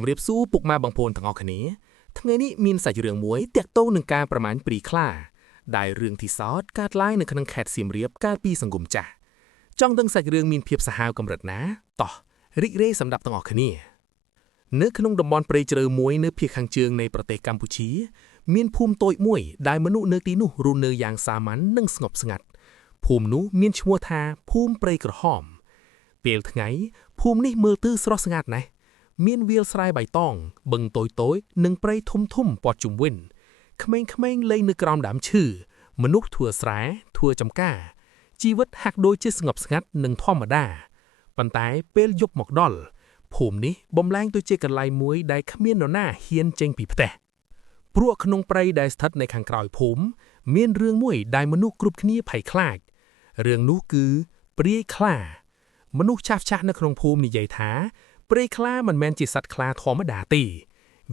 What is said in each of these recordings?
ជំរាបសួរពុកម៉ែបងប្អូនទាំងអស់គ្នាថ្ងៃនេះមានសាច់រឿងមួយទាក់ទងនឹងការប្រមាញ់ព្រីខ្លាដែលរឿងទីសោតកើតឡើងនៅក្នុងខេត្តសៀមរាបកាលពីសង្គមចាស់ចង់ដឹងសាច់រឿងមានភាពសាហាវកម្រិតណាតោះរីករាយសម្រាប់ទាំងអស់គ្នានៅក្នុងតំបន់ព្រៃជ្រៅមួយនៅភាគខាងជើងនៃប្រទេសកម្ពុជាមានភូមិតូចមួយដែលមនុស្សនៅទីនោះរស់នៅយ៉ាងសាមញ្ញនិងស្ងប់ស្ងាត់ភូមិនោះមានឈ្មោះថាភូមិព្រៃក្រហមពេលថ្ងៃភូមិនេះមើលទៅស្រស់ស្ងាត់ណាស់មានវាលស្រែបៃតងបឹងតូចៗនិងព្រៃធំៗព័ទ្ធជុំវិញក្មេងៗលេងនៅក្រោមដើមឈើមនុស្សធ្វើស្រែធ្វើចម្ការជីវិតហាក់ដូចជាស្ងប់ស្ងាត់និងធម្មតាប៉ុន្តែពេលយប់មកដល់ភូមិនេះបំលែងទៅជាកន្លែងមួយដែលគ្មាននរណាហ៊ានចេញពីផ្ទះព្រោះក្នុងព្រៃដែលស្ថិតនៅខាងក្រោយភូមិមានរឿងមួយដែលមនុស្សគ្រប់គ្នាភ័យខ្លាចរឿងនោះគឺព្រាយខ្លាមនុស្សចាស់ៗនៅក្នុងភូមិនិយាយថាព្រាយខ្លាមិនមែនជាសត្វខ្លាធម្មតាទេ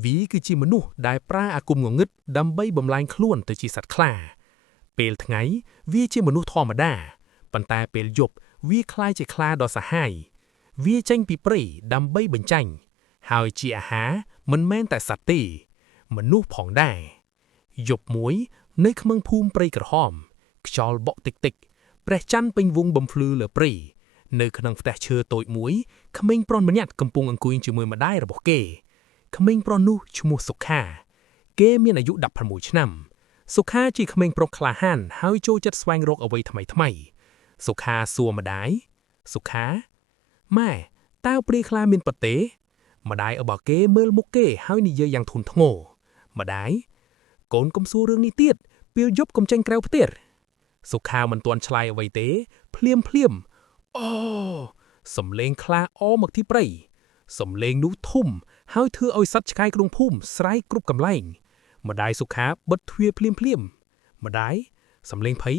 វាគឺជាមនុស្សដែលប្រើអាគមងងឹតដើម្បីបំលែងខ្លួនទៅជាសត្វខ្លាពេលថ្ងៃវាជាមនុស្សធម្មតាប៉ុន្តែពេលយប់វាคล้ายជាខ្លាដ៏សាហាវវាចេញពីព្រៃដើម្បីបញ្ចាញ់ហើយជាអាហារមិនមែនតែសត្វទេមនុស្សផងដែរយប់មួយនៅខ្មឹងភូមិព្រៃក្រហមខ្យល់បក់តិចៗព្រះច័ន្ទពេញវងបំភ្លឺលើព្រៃនៅក្នុងផ្ទះឈើតូចមួយក្មេងប្រុសម្នាក់កំពុងអង្គុយជាមួយម្ដាយរបស់គេក្មេងប្រុសនោះឈ្មោះសុខាគេមានអាយុ16ឆ្នាំសុខាជាក្មេងប្រុសក្លាហានហើយចូលចិត្តស្វែងរកអ្វីថ្មីៗសុខាសួរម្ដាយសុខាម៉ែតើព្រាយខ្លាមានពិតទេម្ដាយរបស់គេមើលមុខគេហើយនិយាយយ៉ាងធ្ងន់ធ្ងរម្ដាយកូនកុំសួររឿងនេះទៀតពេលយប់កុំចេញក្រៅផ្ទះសុខាមិនទាន់ឆ្លើយអ្វីទេភ្លាមអូសំលេងខ្លាអមកទីព្រៃសំលេងនោះធំហើយធ្វើឲ្យសត្វឆ្កែក្នុងភូមិស្រែកគ្រប់កន្លែងម្ដាយសុខាបិទទ្វារភ្លាមម្ដាយសំលេងភ័យ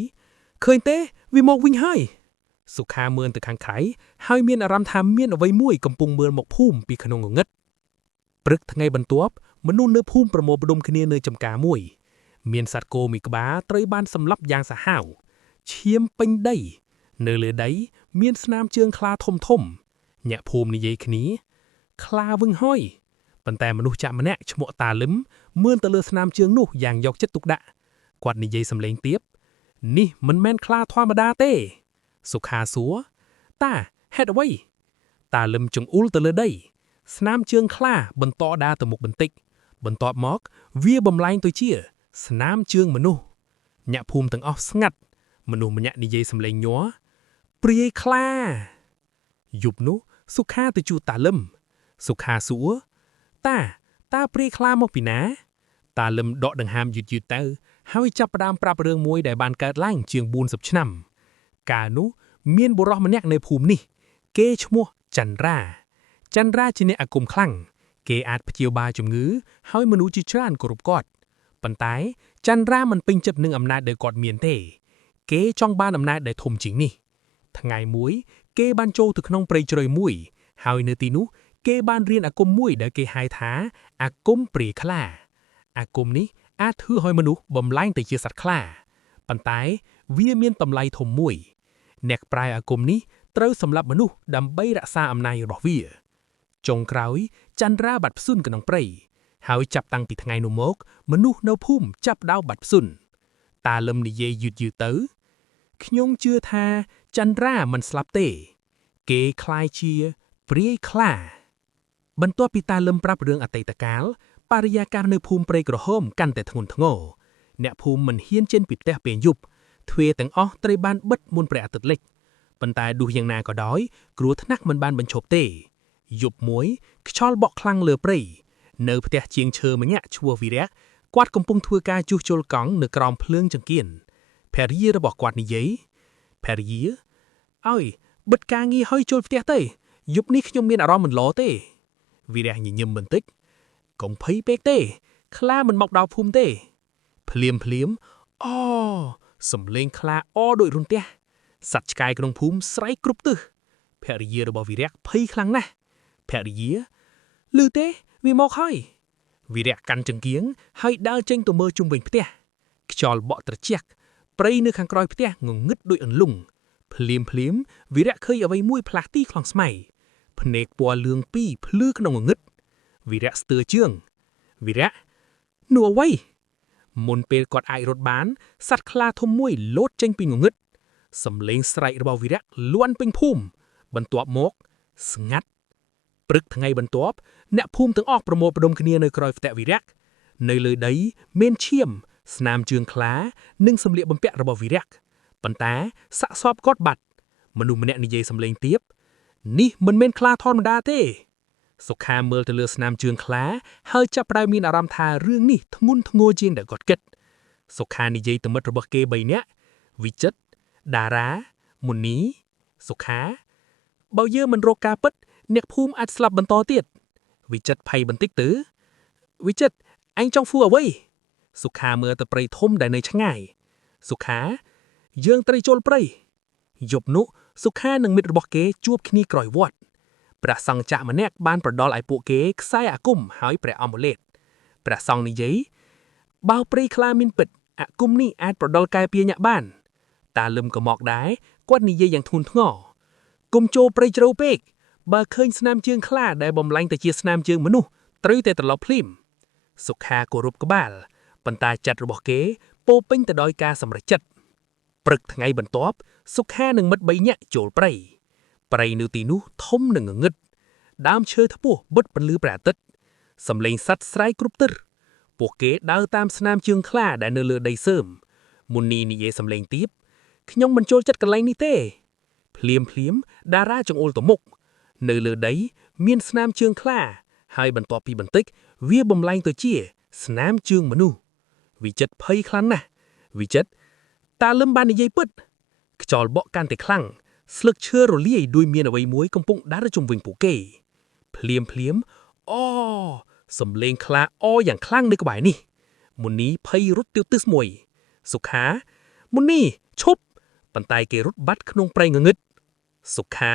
ឃើញទេវាមកវិញហើយសុខាមើលទៅខាងក្រៅហើយមានអារម្មណ៍ថាមានអ្វីមួយកំពុងមើលមកភូមិពីក្នុងងងឹតព្រឹកថ្ងៃបន្ទាប់មនុស្សនៅភូមិប្រមូលផ្ដុំគ្នានៅចំការមួយមានសត្វគោមួយក្បាលត្រូវបានសម្លាប់យ៉ាងសាហាវឈាមពេញដីនៅលើដីមានស្នាមជើងខ្លាធំអ្នកភូមិនិយាយគ្នាខ្លាវឹងហុយប៉ុន្តែមនុស្សចាស់ម្នាក់ឈ្មោះតាលឹមមើលទៅលើស្នាមជើងនោះយ៉ាងយកចិត្តទុកដាក់គាត់និយាយសំឡេងទាបនេះមិនមែនខ្លាធម្មតាទេសុខាសួរតាហេតុអ្វីតាលឹមចង្អុលទៅលើដីស្នាមជើងខ្លាបន្តដើរទៅមុខបន្តិចបន្ទាប់មកវាបំលែងទៅជាស្នាមជើងមនុស្សអ្នកភូមិទាំងអស់ស្ងាត់មនុស្សម្នាក់និយាយសំឡេងញ័រព្រាយខ្លាយប់នោះសុខាទៅជួបតាលឹមសុខាសួរតាព្រាយខ្លាមកពីណាតាលឹមដកដង្ហើមយឺតទៅហើយចាប់ផ្ដើមប្រាប់រឿងមួយដែលបានកើតឡើងជាង40ឆ្នាំកាលនោះមានបុរសម្នាក់នៅភូមិនេះគេឈ្មោះចន្ទរាជាអ្នកអាគមខ្លាំងគេអាចព្យាបាលជំងឺហើយមនុស្សជាច្រើនគោរពគាត់ប៉ុន្តែចន្ទរាមិនពេញចិត្តនឹងអំណាចដែលគាត់មានទេគេចង់បានអំណាចដែលធំជាងនេះថ្ងៃមួយគេបានចូលទៅក្នុងព្រៃជ្រៅមួយហើយនៅទីនោះគេបានរៀនអាគមមួយដែលគេហៅថាអាគមព្រាយខ្លាអាគមនេះអាចធ្វើឲ្យមនុស្សបំលែងទៅជាសត្វខ្លាប៉ុន្តែវាមានតម្លៃធំមួយអ្នកប្រាយអាគមនេះត្រូវសម្លាប់មនុស្សដើម្បីរក្សាអំណាចរបស់វាចុងក្រោយចន្ទរាបាត់ផ្សុនក្នុងព្រៃហើយចាប់តាំងពីថ្ងៃនោះមកមនុស្សនៅភូមិចាប់ដើមបាត់ផ្សុនតាលឹមនិយាយយឺតទៅខ្ញុំជឿថាចន្ទរាមិនស្លាប់ទេគេคล้ายជាព្រាយខ្លាបន្ទាប់ពីតាលឹមប្រាប់រឿងអតីតកាលបរិយាកាសនៅភូមិព្រៃក្រហមកាន់តែធ្ងន់ធ្ងរអ្នកភូមិមិនហ៊ានចេញពីផ្ទះពេលយប់ទ្វារទាំងអស់ត្រូវបានបិទមុនព្រះអាទិត្យលិចប៉ុន្តែទោះយ៉ាងណាក៏ដោយគ្រោះថ្នាក់មិនបានបញ្ឈប់ទេយប់មួយខ្យល់បក់ខ្លាំងលើព្រៃនៅផ្ទះជាងឈើម្នាក់ឈ្មោះវីរៈគាត់កំពុងធ្វើការជួសជុលកង់នៅក្រោមភ្លើងចង្កៀនភរិយារបស់គាត់និយាយភរិយាអើយបិទការងារហើយចូលផ្ទះទៅយប់នេះខ្ញុំមានអារម្មណ៍មិនល្អទេវីរៈញញឹមបន្តិចកុំភ័យពេកទេខ្លាមិនមកដល់ភូមិទេភ្លាមអូសំលេងខ្លាដូចរន្ទះសត្វឆ្កែក្នុងភូមិស្រែកគ្រប់ទិសភរិយារបស់វីរៈភ័យខ្លាំងណាស់ភរិយាឮទេវាមកហើយវីរៈកាន់ចង្កៀងហើយដើរចេញទៅមើលជុំវិញផ្ទះខ្យល់បក់ត្រជាក់ព្រៃនៅខាងក្រោយផ្ទះងងឹតដូចអន្លង់ភ្លាមវីរៈឃើញអ្វីមួយផ្លាស់ទីខ្លងស្មៃភ្នែកពណ៌លឿងពីរភ្លឺក្នុងងងឹត វីរៈស្ទើរជើងវីរៈនោះអ្វីមុនពេលគាត់អាចរត់បានសត្វខ្លាធំមួយលោតចេញពីងងឹតសំឡេងស្រែករបស់វីរៈលាន់ពេញភូមិបន្ទាប់មកស្ងាត់ព្រឹកថ្ងៃបន្ទាប់អ្នកភូមិទាំងអស់ប្រមូលផ្ដុំគ្នានៅក្រោយផ្ទះវីរៈនៅលើដីមានឈាមស្នាមជើងខ្លានិងសម្លៀកបំពាក់របស់វីរៈប៉ុន្តែសាកសពគាត់បាត់មនុស្សម្នាក់និយាយសំឡេងទាបនេះមិនមែនខ្លាធម្មតាទេសុខាមើលទៅលើស្នាមជើងខ្លាហើយចាប់ផ្ដើមមានអារម្មណ៍ថារឿងនេះធ្ងន់ធ្ងរជាងដែលគាត់គិតសុខានិយាយទៅមិត្តរបស់គេ3នាក់វិចិត្រតារាមុនីសុខាបើយើងមិនរកការពិតអ្នកភូមិអាចស្លាប់បន្តទៀតវិចិត្រភ័យបន្តិចទៅវិចិត្រអញចង់ធ្វើអ្វីសុខាមើលទៅព្រៃធំដែលនៅឆ្ងាយសុខាយើងត្រូវចូលព្រៃយប់នោះសុខានិងមិត្តរបស់គេជួបគ្នាក្រោយវត្តព្រះសង្ឃចាក់ម្នាក់បានប្រដល់ឲ្យពួកគេខ្សែអាគមហើយព្រះអម្លេតព្រះសង្ឃនិយាយបើព្រៃខ្លាមានពិតអាគមនេះអាចប្រដល់កែពារអ្នកបានតាលឹមក៏មកដែរគាត់និយាយយ៉ាងធ្ងន់ធ្ងរគុំចូលព្រៃជ្រៅពេកបើឃើញស្នាមជើងខ្លាដែលបំលែងទៅជាស្នាមជើងមនុស្សត្រូវតែត្រឡប់ភ្លាមសុខាគោរពក្បាលប៉ុន្តែចិត្តរបស់គេពោពេញទៅដោយការសម្រេចចិត្តព្រឹកថ្ងៃបន្ទាប់សុខានិងមិត្ត3នាក់ចូលព្រៃព្រៃនៅទីនោះធំនិងងងឹតដើមឈើថ្ពស់បិទពន្លឺព្រះអាទិត្យសំឡេងសត្វស្រែកគ្រប់ទិសពួកគេដើរតាមស្នាមជើងខ្លាដែលនៅលើដីសើមមុនីនិយាយសំឡេងទាបខ្ញុំមិនចូលចិត្តកន្លែងនេះទេភ្លាមតារាចង្អុលទៅមុខនៅលើដីមានស្នាមជើងខ្លាហើយបន្ទាប់ពីបន្តិចវាបំលែងទៅជាស្នាមជើងមនុស្សវិចិត្រភ័យខ្លាំងណាស់វិចិត្រតាលឹមបាននិយាយពិតខ្យល់បក់កាន់តែខ្លាំងស្លឹកឈើរលាយដូចមានអ្វីមួយកំពុងដាស់ជុំវិញពួកគេភ្លាមអូសំឡេងខ្លាអយ៉ាងខ្លាំងនៅក្បែរនេះមុនីភ័យរត់ទៅទិសមួយសុខាមុនីឈប់ប៉ុន្តែគេរត់បាត់ក្នុងព្រៃងងឹតសុខា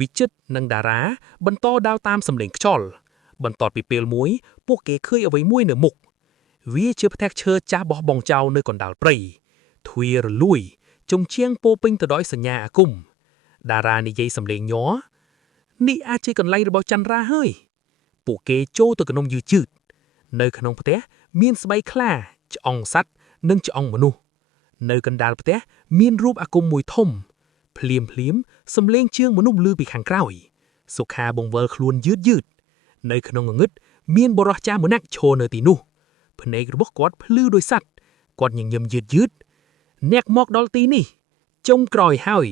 វិចិត្រនិងតារាបន្តដើរតាមសំឡេងខ្យល់បន្ទាប់ពីពេលមួយពួកគេឃើញអ្វីមួយនៅមុខវាជាផ្ទះឈើចាស់បោះបង់ចោលនៅកណ្ដាលព្រៃទ្វាររលួយជញ្ជាំងពោពេញទៅដោយសញ្ញាអាគមតារានិយាយសំឡេងញ័រនេះអាចជាកន្លែងរបស់ចន្ទរាហើយពួកគេចូលទៅក្នុងយឺតនៅក្នុងផ្ទះមានស្បែកខ្លាឆ្អឹងសត្វនិងឆ្អឹងមនុស្សនៅកណ្ដាលផ្ទះមានរូបអាគមមួយធំភ្លាមសំឡេងជើងមនុស្សឮពីខាងក្រោយសុខាបង្វិលខ្លួនយឺតនៅក្នុងងងឹតមានបរិះចាស់ម្នាក់ឈរនៅទីនោះភ្នែករបស់គាត់ភ្លឺដោយសត្វគាត់ញញឹមយឺតអ្នកមកដល់ទីនេះចុងក្រោយហើយ